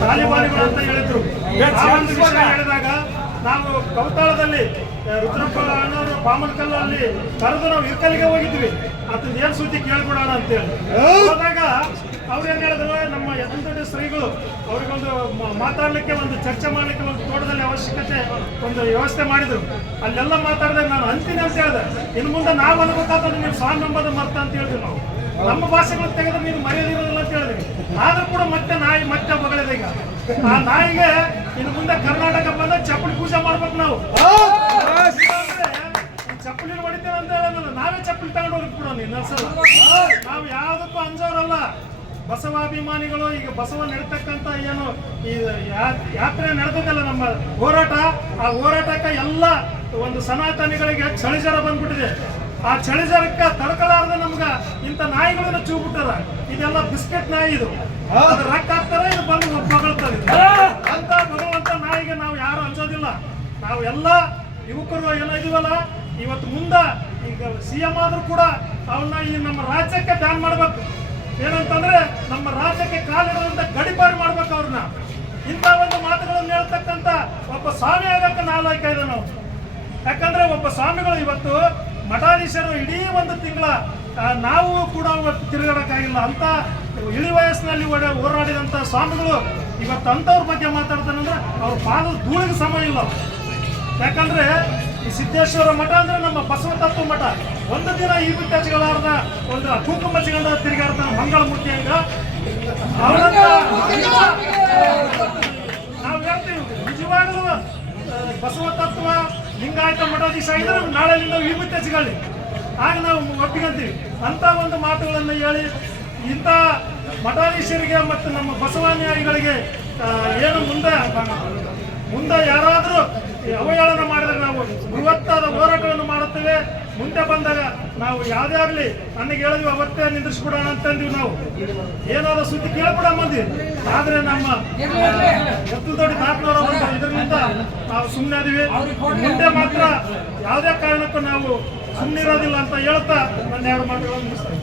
ತಾಲಿಬಾನಿಗಳು ಅಂತ ಹೇಳಿದ್ರು. ಆ ಒಂದು ವಿಷಯ ಹೇಳಿದಾಗ ನಾವು ಕೌತಾಳದಲ್ಲಿ ರುದ್ರಪ್ಪ ಅನ್ನೋರು ಪಾಮನ್ಕಲ್ಲಲ್ಲಿ ಕರೆದು ನಾವು ಇರ್ಕಲ್ಗೆ ಹೋಗಿದ್ವಿ. ಅದನ್ನ ಏನ್ ಸುದ್ದಿ ಕೇಳ್ಬಿಡೋಣ ಅಂತೇಳಿ ಹೋದಾಗ ಅವ್ರೇನ್ ಹೇಳಿದ್ರು, ನಮ್ಮ ಎತ್ತುದೊಡ್ಡ ಶ್ರೀಗಳು ಅವ್ರಿಗೊಂದು ಮಾತಾಡ್ಲಿಕ್ಕೆ, ಒಂದು ಚರ್ಚೆ ಮಾಡ್ಲಿಕ್ಕೆ ಒಂದು ತೋಟದಲ್ಲಿ ಅವಶ್ಯಕತೆ ಒಂದು ವ್ಯವಸ್ಥೆ ಮಾಡಿದ್ರು. ಅಲ್ಲೆಲ್ಲ ಮಾತಾಡಿದಾಗ ನಾನು ಅಂತೀನಿ ಅಂತ ಹೇಳಿದೆ. ಇನ್ನು ಮುಂದೆ ನಾವು ಅನ್ಬೇಕಾದ್ರೆ ನೀವು ಸ್ವಾಮಿ ನಂಬದ ಮರ್ತ ಅಂತ ಹೇಳಿದ್ವಿ. ನಾವು ನಮ್ಮ ಭಾಷೆಗಳು ತೆಗೆದ್ರೆ ನೀವು ಮರ್ಯಾದಿರೋದಿಲ್ಲ ಅಂತ ಹೇಳಿದ್ವಿ. ಆದ್ರೂ ಕೂಡ ಮತ್ತೆ ನಾಯಿ ಮತ್ತೆ ಬಗಳಿದೆ. ಈಗ ಆ ನಾಯಿಗೆ ಇನ್ನು ಮುಂದೆ ಕರ್ನಾಟಕ ಬಂದ ಚಪ್ಪಲಿ ಪೂಜೆ ಮಾಡ್ಬೇಕು. ನಾವು ಚಪ್ಪಲಿ ಹೊಡಿತೇವೆ ಅಂತ ಹೇಳೋದಲ್ಲ, ನಾವೇ ಚಪ್ಪಲಿ ತಗೊಂಡು ಹೋಗಿ ಬಿಡೋಣ. ಇನ್ನೊಂದ್ಸಲ ನಾವು ಯಾವುದಕ್ಕೂ ಅಂಜೋರಲ್ಲ. ಬಸವಾಭಿಮಾನಿಗಳು ಈಗ ಬಸವ ನಡೀತಕ್ಕಂಥ ಏನು ಈ ಯಾತ್ರೆ ನಡೆದಿದ್ದಲ್ಲ ನಮ್ಮ ಹೋರಾಟ, ಆ ಹೋರಾಟಕ್ಕೆ ಎಲ್ಲ ಒಂದು ಸನಾತನಿಗಳಿಗೆ ಚಳಿಜರ ಬಂದ್ಬಿಟ್ಟಿದೆ. ಆ ಚಳಿಜರಕ್ಕೆ ತಡ್ಕಲಾರ್ದೆ ನಮ್ಗ ಇಂಥ ನಾಯಿಗಳನ್ನ ಚೂಬಿಟ್ಟಾರ. ಇದೆಲ್ಲ ಬಿಸ್ಕೆಟ್ ನಾಯಿ. ಇದು ಅದು ರೊಕ್ಕ ಹಾಕ್ತಾರೆ, ಇದು ಬಂದು ಬಗಳ್ತದೆ. ಅಂತ ಬಗಳುವಂತ ನಾಯಿಗೆ ನಾವು ಯಾರು ಅಂಜೋದಿಲ್ಲ. ನಾವು ಎಲ್ಲ ಯುವಕರು ಏನೋ ಇದೀವಲ್ಲ, ಇವತ್ತು ಮುಂದೆ ಈಗ CM ಆದ್ರೂ ಕೂಡ ಅವನ್ನ ಈ ನಮ್ಮ ರಾಜ್ಯಕ್ಕೆ ಬ್ಯಾನ್ ಮಾಡ್ಬೇಕು. ಏನಂತಂದ್ರೆ ನಮ್ಮ ರಾಜ್ಯಕ್ಕೆ ಕಾಲಿಡುವಂತ ಗಡಿಪಾರು ಮಾಡ್ಬೇಕು ಅವ್ರನ್ನ. ಇಂಥ ಒಂದು ಮಾತುಗಳನ್ನು ಹೇಳ್ತಕ್ಕಂಥ ಒಬ್ಬ ಸ್ವಾಮಿ ಆಗಕ್ಕೆ ನಾಲ್ಕ ಇದೆ ನಾವು. ಯಾಕಂದ್ರೆ ಒಬ್ಬ ಸ್ವಾಮಿಗಳು ಇವತ್ತು ಮಠಾಧೀಶರು ಇಡೀ ಒಂದು ತಿಂಗಳ ನಾವು ಕೂಡ ಇವತ್ತು ತಿರುಗಾಡಕ್ಕಾಗಿಲ್ಲ. ಅಂತ ಇಳಿ ವಯಸ್ಸಿನಲ್ಲಿ ಹೋರಾಡಿದಂಥ ಸ್ವಾಮಿಗಳು ಇವತ್ತು ಅಂಥವ್ರ ಬಗ್ಗೆ ಮಾತಾಡ್ತಾನಂದ್ರೆ ಅವ್ರ ಪಾದದ ಧೂಳಿಗೆ ಸಮ ಇಲ್ಲ. ಯಾಕಂದ್ರೆ ಈ ಸಿದ್ದೇಶ್ವರ ಮಠ ಅಂದ್ರೆ ನಮ್ಮ ಬಸವ ತತ್ವ ಮಠ. ಒಂದು ದಿನ ಈ ಬಿಟ್ಟಗಳಾರ್ದ ಒಂದು ಕುಂಕುಮ ಚಿಗಂಡ ತಿರುಗಾಡ್ತಾನೆ ಮಂಗಳ ಮೂರ್ತಿ ಹಂಗ. ನಾವು ಹೇಳ್ತೀವಿ ನಿಜವಾಗಲೂ ಬಸವ ತತ್ವ ಲಿಂಗಾಯತ ಮಠಾಧೀಶ ಆಗಿದ್ರೆ ನಾಳೆಯಿಂದ ವಿಭೂತಿ ಹಚ್ಕೊಳ್ಳಿ, ಆಗ ನಾವು ಒಪ್ಪಿಕೊಂತೀವಿ. ಅಂತ ಒಂದು ಮಾತುಗಳನ್ನು ಹೇಳಿ ಇಂಥ ಮಠಾಧೀಶರಿಗೆ ಮತ್ತು ನಮ್ಮ ಬಸವಾನುಯಾಯಿಗಳಿಗೆ ಏನು ಮುಂದೆ ಯಾರಾದರೂ ಅವಹೇಳನ ಮಾಡಿದ್ರೆ ನಾವು ಬೃಹತ್ತಾದ ಹೋರಾಟವನ್ನು ಮಾಡುತ್ತೇವೆ. ಮುಂದೆ ಬಂದಾಗ ನಾವು ಯಾವುದೇ ಆಗಲಿ ನನಗೆ ಹೇಳಿದ್ವಿ ಅವತ್ತೇ ನಿಂದಿಸ್ಬಿಡೋಣ ಅಂತಂದಿವಿ. ನಾವು ಏನಾದ್ರು ಸುದ್ದಿ ಕೇಳ್ಬಿಡ ಮಂದಿ. ಆದ್ರೆ ನಮ್ಮ ಎತ್ತುದೊಡ್ಡ ತಾತನವರ ಇದರಿಂದ ನಾವು ಸುಮ್ಮನೆ ಅದೀವಿ. ಮುಂದೆ ಮಾತ್ರ ಯಾವುದೇ ಕಾರಣಕ್ಕೂ ನಾವು ಸುಮ್ಮನಿರೋದಿಲ್ಲ ಅಂತ ಹೇಳ್ತಾ ನನ್ನ ಎರಡು ಮಾತುಗಳನ್ನು ಮುಗಿಸ್ತೇವೆ.